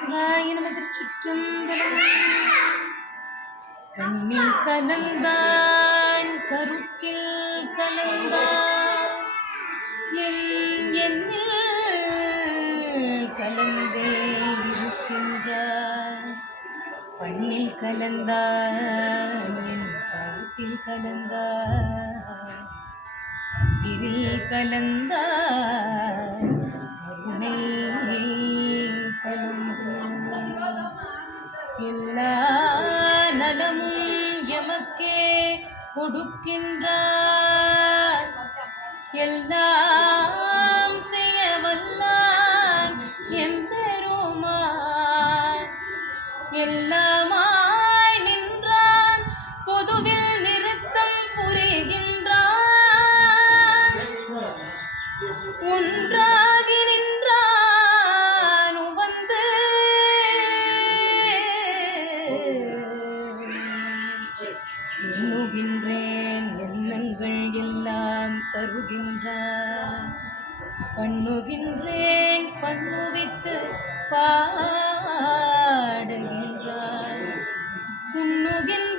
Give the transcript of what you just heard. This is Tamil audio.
சிவாய நம திருச்சிற்றம்பலம். கண்ணில் கலந்தான் கருத்தில் கலந்தான் எண்ணில் கலந்தே இருக்கின்றான். பண்ணில் கலந்தான் என் பாட்டில் கலந்தான் இதில் கலந்தான் கருணை கலந்து எல்லா நலமும் எமக்கே கொடுக்கின்றார். எல்லாம் செய்ய வல்லான் எம்பெருமான். எல்லாமாய் நின்றான் பொதுவில் நிறுத்தம் புரிகின்றான். ஒன்றாகி நின்றான் உவந்து எண்ணுகின்றேன் எண்ணங்கள் எல்லாம் தருகின்றான். பண்ணுகின்றேன் பண்ணுவித்து பாடுகின்றான். உண்ணுகின்ற